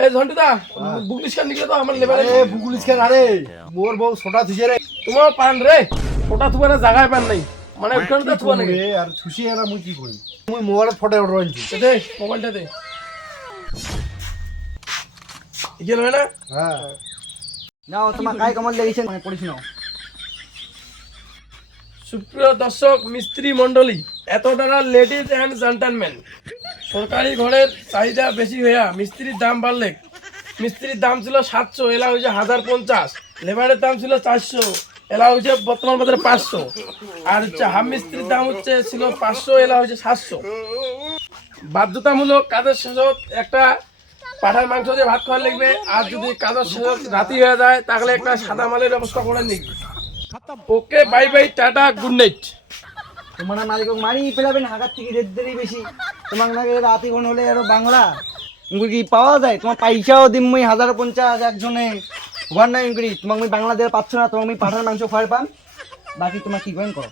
এই ঝন্টুদা বুকলিশ খান নিকলে তো আমার লেবারে বুকুলিস কেন আরে মোর বউ ছোটা থুইছে রে তোমার পান রে ওটা তোমার জায়গায় পান নাই মানে ওখানে তো তোমার নাকি আর থুসি এরা মুই কি করি মুই মোবাইলত ফটো অর্ডার আনছি দে মোবাইলটা দে গেল না হ্যাঁ নাও তোমার কাই কমল লেগেছে মানে পড়িস নাও। সুপ্রিয় দর্শক মিস্ত্রি মন্ডলী, এত দ্বারা লেডিজ অ্যান্ড জেন্টলম্যান, সরকারি ঘরের চাহিদা বেশি হইয়া মিস্ত্রির দাম বাড়লে মিস্ত্রির দাম ছিল 700, এলা হয়েছে 1050, লেবারের দাম ছিল 400, এলা হয়েছে বর্তমান বাজারে 500, আর হচ্ছে হাফ মিস্ত্রির দাম হচ্ছে ছিল 500, এলা হয়েছে 700। বাধ্যতামূলক কাজের শেষত একটা পাঠার মাংস দিয়ে ভাত খাওয়া লাগবে, আর যদি কাজের শেষত রাতি হয়ে যায় তাহলে একটা সাদা মালের ব্যবস্থা করে নিবি। Okay bye bye, tata, good night. তোমার মালিক মারি ফেলাবেন হাগার থেকে দেরি বেশি। তোমার নাকি রাতি কোন হলে আরো বাংলা কি পাওয়া যায়? তোমার পয়সাও দিম মুই 1050 একজনে ওভার নাইট করি। তোমাকে আমি বাংলা দিয়ে পাচ্ছ না, তোমাকে আমি পাঠার মাংস খাওয়ার পান, বাকি তোমার কি করেন করো।